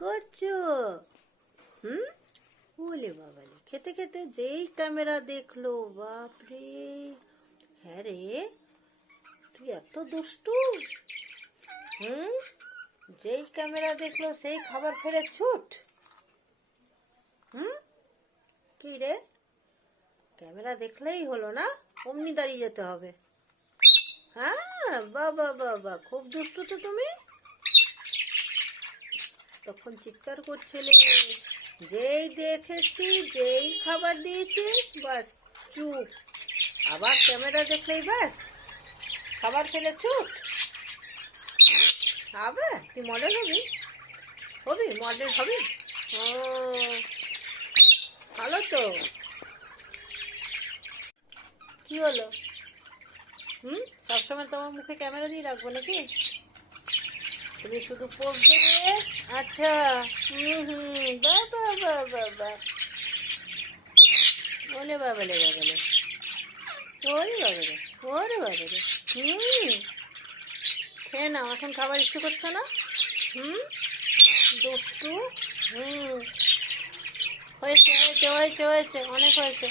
করছো? ওলে বাবালে, খেতে খেতে যেই ক্যামেরা দেখলো, বাপরে! হ্যাঁ রে, তুই এত দুষ্টু। যেই ক্যামেরা দেখলো সেই খাবার ফেলে ছুট। কি রে, ক্যামেরা দেখলেই হলো না, অমনি দাঁড়িয়ে যেতে হবে? হ্যাঁ, বাবা বাবা, খুব দুষ্টু তো তুমি। তখন চিৎকার করছিলে, যেই দেখেছি, যেই খাবার দিয়েছি, বাস চুপ। আবার ক্যামেরা দেখলেই বাস খাবার ফেলে ছুট। হবে, তুই মডেল হবি? মডেল হবি? ও, ভালো তো। কি হলো? সবসময় তোমার মুখে ক্যামেরা দিয়ে রাখবো নাকি? তুমি শুধু পোজ দেবে? আচ্ছা। বাবা বাবা বাবা, ওলে বাবালে বাবালে, ওরে বাবারে, ওরে বাবারে। খেয়ে নাও, এখন খাবার ইচ্ছে করছে না? দুষ্টু। হয়েছে হয়েছে হয়েছে হয়েছে, অনেক হয়েছে।